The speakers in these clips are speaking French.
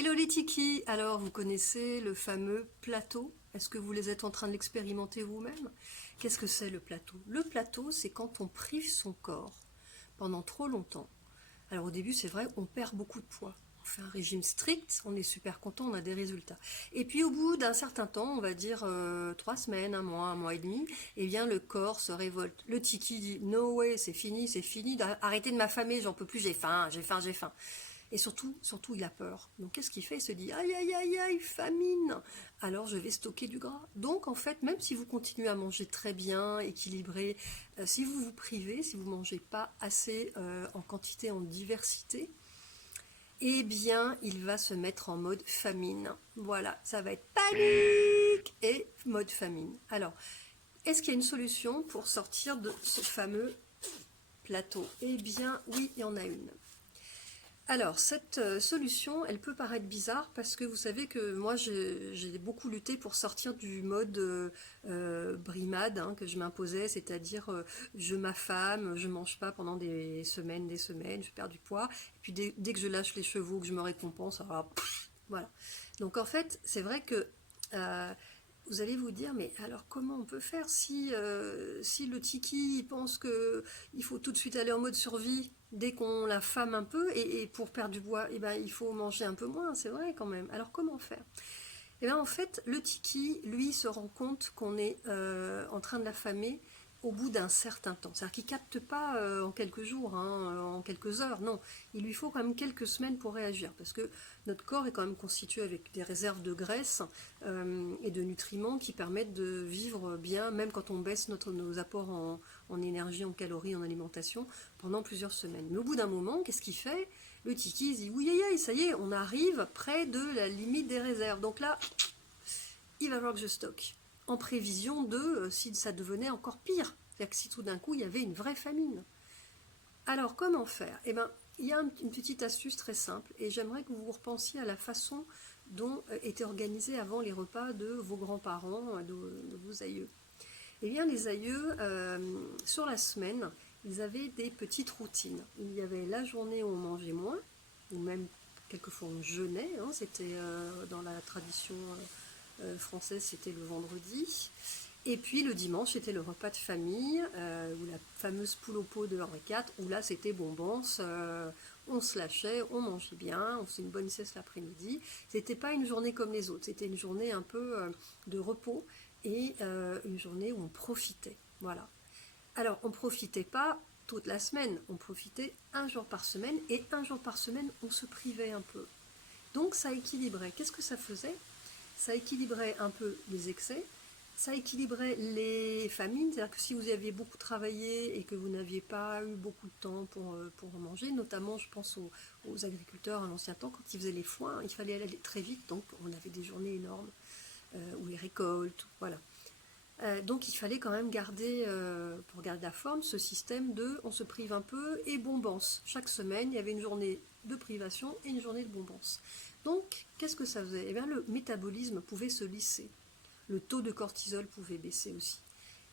Hello les Tiki. Alors vous connaissez le fameux plateau? Est-ce que vous les êtes en train de l'expérimenter vous-même? Qu'est-ce que c'est le plateau? Le plateau, c'est quand on prive son corps pendant trop longtemps. Alors au début, c'est vrai, on perd beaucoup de poids. On fait un régime strict, on est super content, on a des résultats. Et puis au bout d'un certain temps, on va dire 3 semaines, un mois et demi, eh bien le corps se révolte. Le tiki dit no way, c'est fini, arrêtez de m'affamer, j'en peux plus, j'ai faim, j'ai faim, j'ai faim. Et surtout, il a peur. Donc, qu'est-ce qu'il fait? Il se dit, aïe, aïe, aïe, aïe, famine. Alors, je vais stocker du gras. Donc, en fait, même si vous continuez à manger très bien, équilibré, si vous vous privez, si vous ne mangez pas assez en quantité, en diversité, eh bien, il va se mettre en mode famine. Voilà, ça va être panique et mode famine. Alors, est-ce qu'il y a une solution pour sortir de ce fameux plateau? Eh bien, oui, il y en a une. Alors, cette solution, elle peut paraître bizarre parce que vous savez que moi, j'ai beaucoup lutté pour sortir du mode brimade que je m'imposais, c'est-à-dire je m'affame, je mange pas pendant des semaines, je perds du poids, et puis dès que je lâche les chevaux, que je me récompense, alors, voilà. Donc en fait, c'est vrai que euh, vous allez vous dire, mais alors comment on peut faire si le tiki il pense qu'il faut tout de suite aller en mode survie dès qu'on la fame un peu et pour perdre du poids, eh ben, il faut manger un peu moins, c'est vrai quand même. Alors comment faire? Eh bien en fait, le tiki, lui, se rend compte qu'on est en train de l'affamer au bout d'un certain temps. C'est-à-dire qu'il ne capte pas en quelques jours, en quelques heures, non. Il lui faut quand même quelques semaines pour réagir, parce que notre corps est quand même constitué avec des réserves de graisse et de nutriments qui permettent de vivre bien, même quand on baisse nos apports en énergie, en calories, en alimentation, pendant plusieurs semaines. Mais au bout d'un moment, qu'est-ce qu'il fait? Le tiki se dit, oui, aïe, aïe, ça y est, on arrive près de la limite des réserves. Donc là, il va falloir que je stocke. En prévision de si ça devenait encore pire. C'est-à-dire que si tout d'un coup, il y avait une vraie famine. Alors, comment faire? Eh bien, il y a une petite astuce très simple et j'aimerais que vous repensiez à la façon dont étaient organisés avant les repas de vos grands-parents, de vos aïeux. Eh bien, les aïeux, sur la semaine, ils avaient des petites routines. Il y avait la journée où on mangeait moins, ou même quelquefois on jeûnait, c'était dans la tradition française, c'était le vendredi. Et puis le dimanche, c'était le repas de famille, ou la fameuse poule au pot de Henri IV, où là c'était bonbons, on se lâchait, on mangeait bien, on faisait une bonne sieste l'après-midi. C'était pas une journée comme les autres, c'était une journée un peu de repos et une journée où on profitait. Voilà. Alors on profitait pas toute la semaine, on profitait un jour par semaine et un jour par semaine on se privait un peu. Donc ça équilibrait. Qu'est-ce que ça faisait? Ça équilibrait un peu les excès, ça équilibrait les famines, c'est-à-dire que si vous aviez beaucoup travaillé et que vous n'aviez pas eu beaucoup de temps pour manger, notamment je pense aux agriculteurs à l'ancien temps, quand ils faisaient les foins, il fallait aller très vite, donc on avait des journées énormes, ou les récoltes, voilà. Donc il fallait quand même garder, pour garder la forme, ce système de on se prive un peu et bombance. Chaque semaine, il y avait une journée de privation et une journée de bombance. Donc, qu'est-ce que ça faisait? Eh bien, le métabolisme pouvait se lisser. Le taux de cortisol pouvait baisser aussi.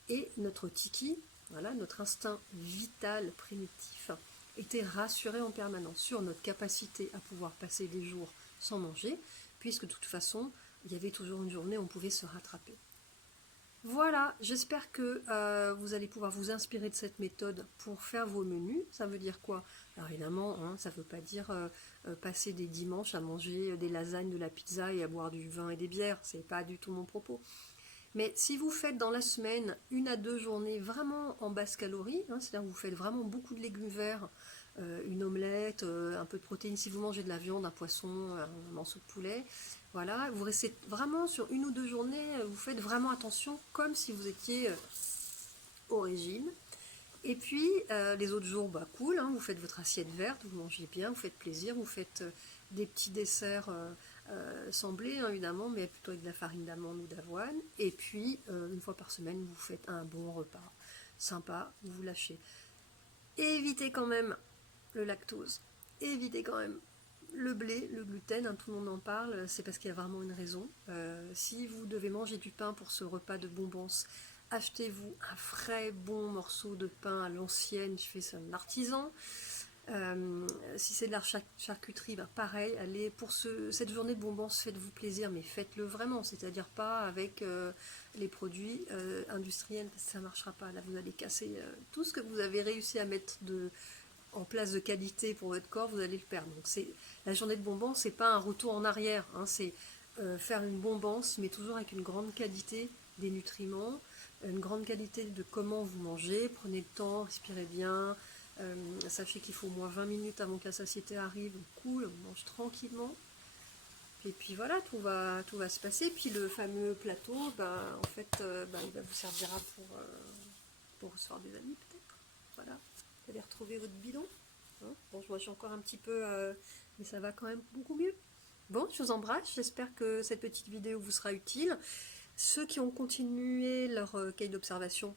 Et notre tiki, voilà, notre instinct vital primitif, était rassuré en permanence sur notre capacité à pouvoir passer des jours sans manger, puisque de toute façon, il y avait toujours une journée où on pouvait se rattraper. Voilà, j'espère que vous allez pouvoir vous inspirer de cette méthode pour faire vos menus. Ça veut dire quoi? Alors évidemment, ça ne veut pas dire passer des dimanches à manger des lasagnes, de la pizza et à boire du vin et des bières. C'est pas du tout mon propos. Mais si vous faites dans la semaine 1 à 2 journées vraiment en basse calorie, c'est-à-dire que vous faites vraiment beaucoup de légumes verts, une omelette, un peu de protéines, si vous mangez de la viande, un poisson, un morceau de poulet, voilà, vous restez vraiment sur 1 ou 2 journées, vous faites vraiment attention comme si vous étiez au régime. Et puis les autres jours, bah cool, vous faites votre assiette verte, vous mangez bien, vous faites plaisir, vous faites des petits desserts sans blé évidemment, mais plutôt avec de la farine d'amande ou d'avoine. Et puis une fois par semaine, vous faites un bon repas sympa, vous vous lâchez. Évitez quand même le lactose, évitez quand même le blé, le gluten, tout le monde en parle, c'est parce qu'il y a vraiment une raison. Si vous devez manger du pain pour ce repas de bonbons, achetez-vous un frais bon morceau de pain à l'ancienne, je fais ça un artisan. Si c'est de la charcuterie, ben pareil, allez, pour cette journée de bonbons, faites-vous plaisir, mais faites-le vraiment, c'est-à-dire pas avec les produits industriels, ça ne marchera pas. Là, vous allez casser tout ce que vous avez réussi à mettre en place de qualité pour votre corps, vous allez le perdre. Donc la journée de bonbons, c'est pas un retour en arrière, hein, c'est faire une bombance, mais toujours avec une grande qualité des nutriments, une grande qualité de comment vous mangez, prenez le temps, respirez bien, sachez qu'il faut au moins 20 minutes avant que la satiété arrive, on coule, on mange tranquillement. Et puis voilà, tout va se passer. Puis le fameux plateau, ben, en fait, ben, il va vous servira pour recevoir des amis peut-être. Voilà, vous allez retrouver votre bidon. Hein, bon, moi je suis encore un petit peu, mais ça va quand même beaucoup mieux. Bon, je vous embrasse, j'espère que cette petite vidéo vous sera utile. Ceux qui ont continué leur cahier d'observation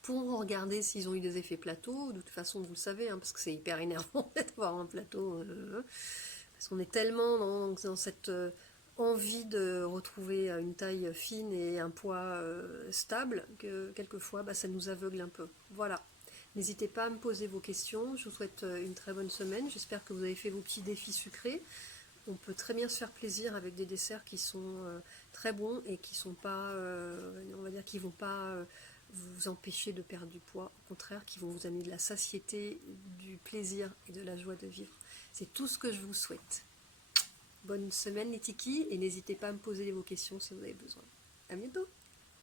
pourront regarder s'ils ont eu des effets plateaux. De toute façon, vous le savez, hein, parce que c'est hyper énervant d'avoir un plateau. Parce qu'on est tellement dans cette envie de retrouver une taille fine et un poids stable que quelquefois, bah, ça nous aveugle un peu. Voilà. N'hésitez pas à me poser vos questions. Je vous souhaite une très bonne semaine. J'espère que vous avez fait vos petits défis sucrés. On peut très bien se faire plaisir avec des desserts qui sont très bons et qui sont pas, on va dire, qui vont pas vous empêcher de perdre du poids, au contraire, qui vont vous amener de la satiété, du plaisir et de la joie de vivre. C'est tout ce que je vous souhaite. Bonne semaine les tikis et n'hésitez pas à me poser vos questions si vous avez besoin. À bientôt.